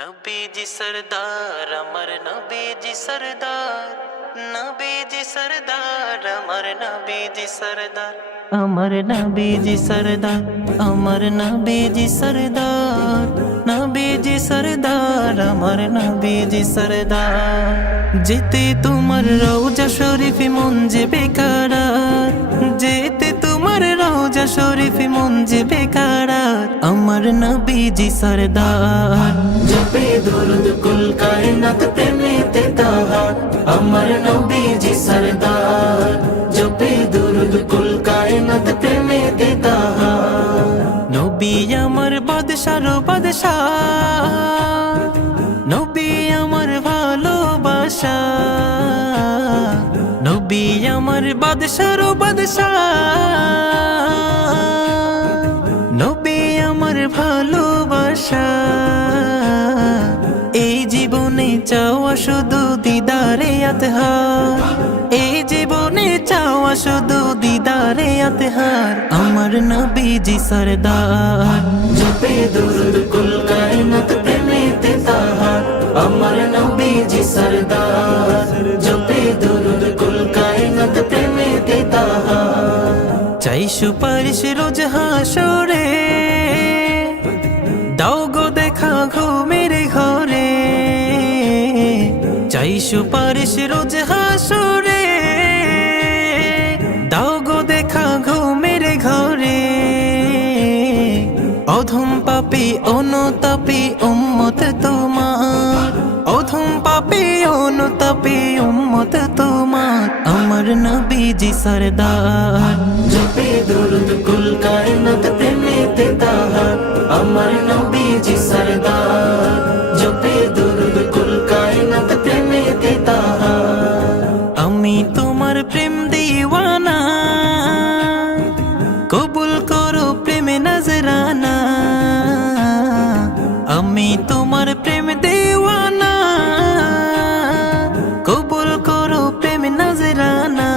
नबीजी सरदार अमर नबीजी सरदार नबीजी सरदार अमर नबीजी सरदार अमर नबीजी सरदार अमर नबीजी सरदार नबीजी सरदार अमर नबीजी सरदार जेते तुम्हार रौजा शरीफ मन जे बेकरार जेते तुम्हार रौजा शरीफ मन जे बेकरार अमर नबीजी सरदार जपे दुरूद कुल कायनात प्रेमेते ताहार अमर नबीजी सरदार जपे दुरूद कुल कायनात प्रेमेते ताहार नबी अमर बादशाह बादशाह नबी अमर भालोबाशा नबी अमर बादशाह बादशाह नबी अमर भालोबाशा এই জীবনে চাওয়া শুধু দিদারে আতহার এই জীবনে চাওয়া শুধু দিদারে আতহার আমার নবীজি সরদার জপে দুরুদ কুল কায়নাত প্রেমেতে তাহার আমার নবীজি সরদার জপে দুরুদ কুল কায়নাত প্রেমেতে তাহার চাই সুপারিশ রোজ হাসরে দাও গো দেখা ঘুমের ঘরে চাই সুপারিশ রোজ হাসরে দাও গো দেখা ঘুমের ঘরে অধম পাপী অনুতাপী উম্মত তোমার অধম পাপী অনুতাপী উম্মত তোমার আমার নবীজি সরদার জপে দুরুদ কুল কায়নাত প্রেমেতে তাহার আমার নবীজি সরদার জপে দুরুদ কুল কায়নাত প্রেমেতে তাহার আমি তোমার প্রেম দিওয়ানা কবুল করো প্রেমে নজরানা আমি তোমার প্রেম দিওয়ানা কবুল করো প্রেম নজরানা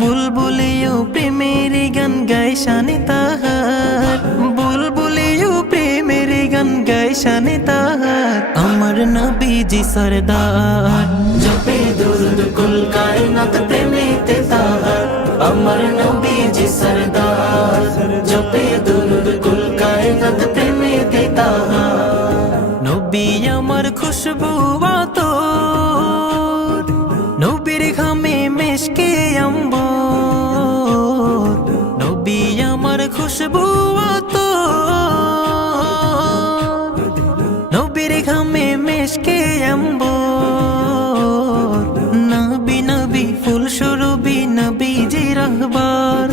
বুলবুলিও প্রেমের গান গায় শানে তাহার বুলবুলিও প্রেমের গান গায় শানে তাহার আমার নবীজি সরদার জপে দুরুদ কুল কায়নাত প্রেমেতে তাহার আমার নবীজি সরদার জপে দুরুদ কুল কায়নাত প্রেমেতে তাহার নবী আমার খুশবু আতর নবীর ঘামে মেশকে আম্বর নবী আমার খুশবু আতর নবীর ঘামে মেশকে আম্বর নবী নবী ফুল সুরবি নবীজি রাহবার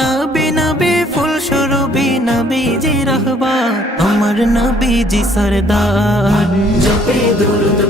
নবী নবী ফুল সুরবি নবীজি রাহবার আমার নবীজি সরদার জপে দুরুদ